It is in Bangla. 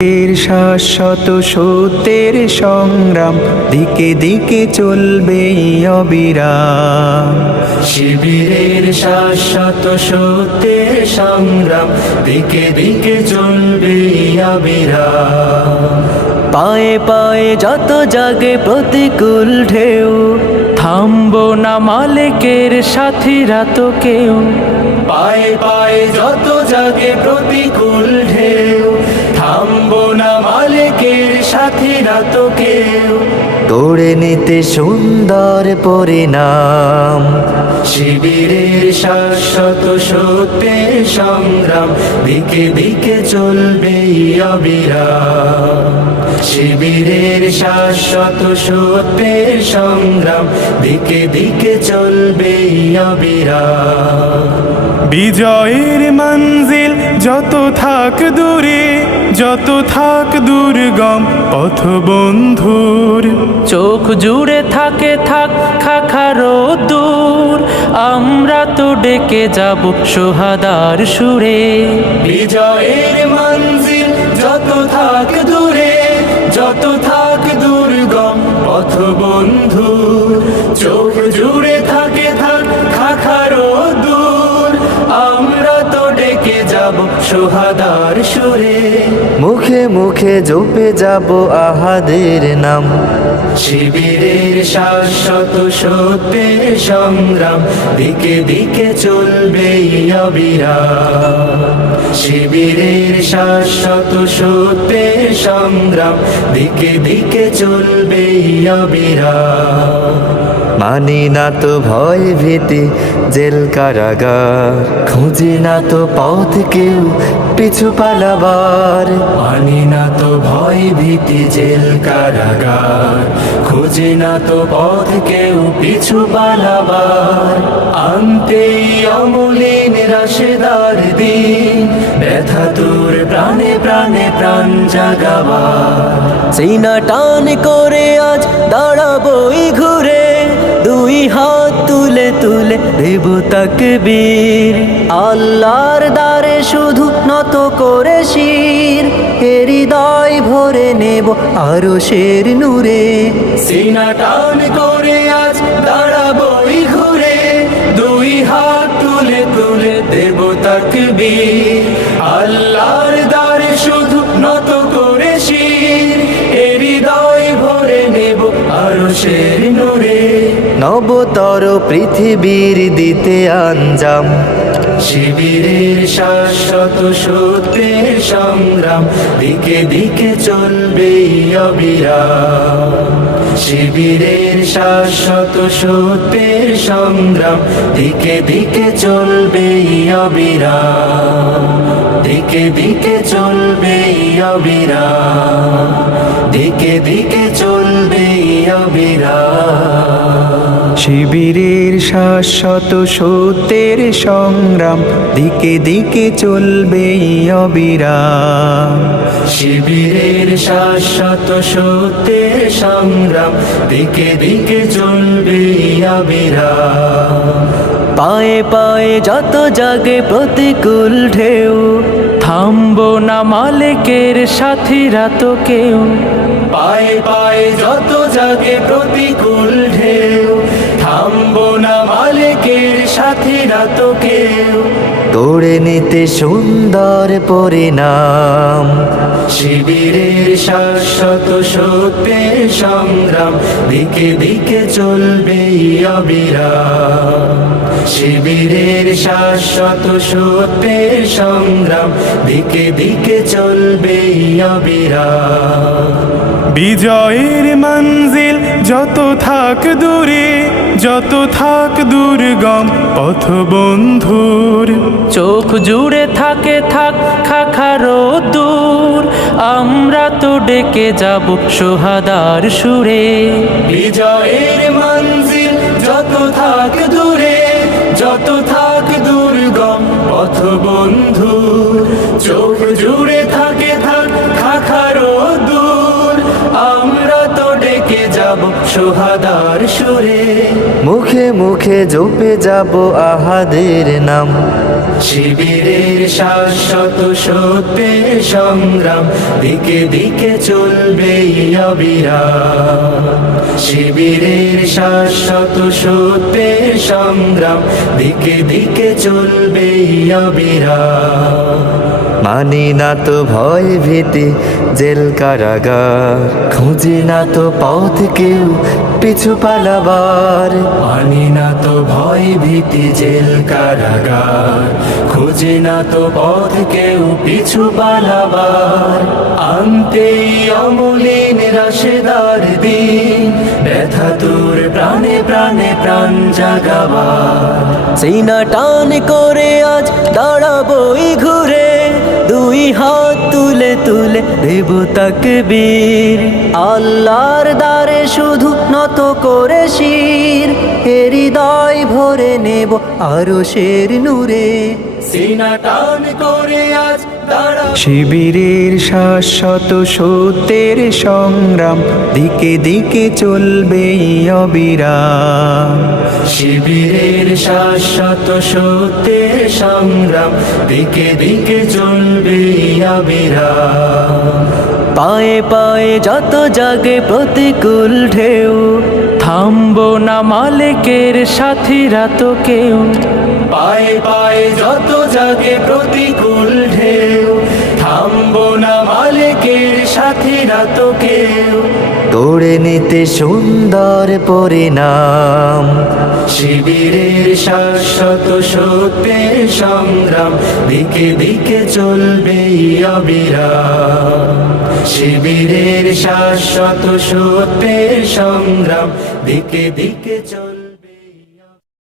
এর শাশ্বত সত্যের সংগ্রাম দিকে দিকে চলবে অবিরাম। শিবিরের শাশ্বত সত্যের সংগ্রাম দিকে দিকে চলবে অবিরাম। পায়ে পায়ে যত জাগে প্রতিকূল ঢেউ, থামবো না মালিকের সাথীরা তো কেউ। পায়ে পায়ে যত জাগে প্রতিকূল ঢেউ, থামবো না মালিকের সাথীরা তো কেউ। গড়ে নিতে সুন্দর পরিণাম। শিবিরের শাশ্বত সত্যের সংগ্রাম দিকে দিকে চলবে অবিরাম। শিবিরের শাশ্বত সত্যের সংগ্রাম দিকে দিকে চলবে অবিরাম। বিজয়ের মঞ্জিল যত থাক দূরে, যত থাক দুর্গম পথ বন্ধুর। চোখ জুড়ে থাকে থাক খাখারো দূর, আমরা তো ডেকে যাব সোহাদার সুরে। বিজয়ের মঞ্জিল যত থাক দূরে, যত থাক দুর্গম পথ বন্ধু। চোখ জুড়ে থাকে থাক খাখারো দূর, আমরা তো ডেকে যাব সোহাদার সুরে। মুখে মুখে জপে যাব আহাদের নাম। শিবিরের শাশ্বত সত্যের সংগ্রাম দিকে দিকে চলবে অবিরাম। শিবিরের শাশ্বত সত্যের সংগ্রাম দিকে দিকে চলবে অবিরাম। মানি না তো ভয় ভীতি জেল কারাগার, খুঁজি না তো পথ কেউ পিছু পালাবার। মানি না তো ভয় ভীতি জেল কারাগার, খুঁজে না তো পথ কেউ পিছু পালাবার। আনতেই অমলিন রাশেদার দিন, ব্যথা তোর প্রাণে প্রাণে প্রাণ জাগাবার। সিনা টান করে আজ দাঁড়াবই ঘুরে, দুই হাত তুলে তুলে দেব তাকবীর। আল্লাহর দ্বারে শুধু নত করে শির, হৃদয় ভরে নেব আরশের নূরে। সিনা টান করে আজ দাঁড়াবই ঘুরে, দুই হাত তুলে তুলে দেব তাকবীর। আল্লাহর দ্বারে শুধু নত করে শির, হৃদয় ভরে নেব আরশের নূরে। নবতর পৃথিবীর দিতে আঞ্জাম। শিবিরের শাশ্বত সত্যের সংগ্রাম দিকে দিকে চলবে অবিরাম। শিবিরের শাশ্বত সত্যের সংগ্রাম দিকে দিকে চলবে অবিরাম। দিকে দিকে চলবে অবিরাম। দিকে দিকে চলবে অবিরাম। শিবিরের শাশ্বত সত্যের সংগ্রাম দিকে দিকে চলবে অবিরাম। শিবিরের শাশ্বত সত্যের সংগ্রাম দিকে দিকে চলবে অবিরাম। পায়ে পায়ে যত জাগে প্রতিকূল ঢেউ, থামবো না মালিকের সাথীরা তো কেউ। পায়ে পায়ে যত জাগে প্রতিকূল ঢেউ, থামবো না মালিকের সাথীরা তো কেউ। গড়ে নিতে সুন্দর পরিণাম। শিবিরের শাশ্বত সত্যের সংগ্রাম দিকে দিকে চলবে অবিরাম। শিবিরের শাশ্বত সত্যের সংগ্রাম দিকে দিকে চলবে অবিরাম। বিজয়ের মঞ্জিল যত থাক দূরে, যত থাক দুর্গম পথ বন্ধুর। চোখ জুড়ে থাকে থাক খাখারো দূর, আমরা তো ডেকে যাব সোহাদার সুরে। বিজয়ের মঞ্জিল যত থাক দূরে, যত থাক দুর্গম পথ বন্ধু। চোখ জুড়ে থাকে থাক খাখারো দূর, আমরা তো ডেকে যাব সোহাদার সুরে। মুখে মুখে জপে যাব আহাদের নাম। শিবিরের শাশ্বত সত্যের সংগ্রাম দিকে দিকে চলবে অবিরাম। শিবিরের শাশ্বত সত্যের সংগ্রাম দিকে দিকে চলবে অবিরাম। মানি না তো ভয় ভীতি জেল কারাগার, খুঁজি না তো পথ কেউ পিছু পালাবার। মানি না তো ভয় ভীতি জেল কারাগার, খুঁজে না তো পথ কেউ পিছু পালাবার। আনতে অমলিন রাশেদার দিন, ব্যথা তোর প্রাণে প্রাণে প্রাণ জাগাবার। সিনা টান করে আজ দাঁড়াবই ঘুরে, দুই হাত তুলে তুলে দেব তাকবীর। আল্লাহর দ্বারে শুধু নত করে শির, হৃদয় ভরে নেব আরশের নূরে। সিনা টান করে আজ দাঁড়া শিবিরের শাশ্বত সত্যের সংগ্রাম দিকে দিকে চলবে অবিরাম। শিবিরের শাশ্বত সত্যের সংগ্রাম দিকে দিকে চলবে অবিরাম। পায়ে পায়ে যত জাগে প্রতিকূল ঢেউ, থামবো না মালিকের সাথীরা তো কেউ। পায়ে পায়ে যত জাগে প্রতিকূল ঢেউ, থামবো না মালিকের সাথীরা তো কেউ। গড়ে নিতে সুন্দর পরিণাম, শিবিরের শাশ্বত সত্যের সংগ্রাম দিকে দিকে চলবে অবিরাম। শিবিরের শাশ্বত সত্যের সংগ্রাম দিকে দিকে চলবে।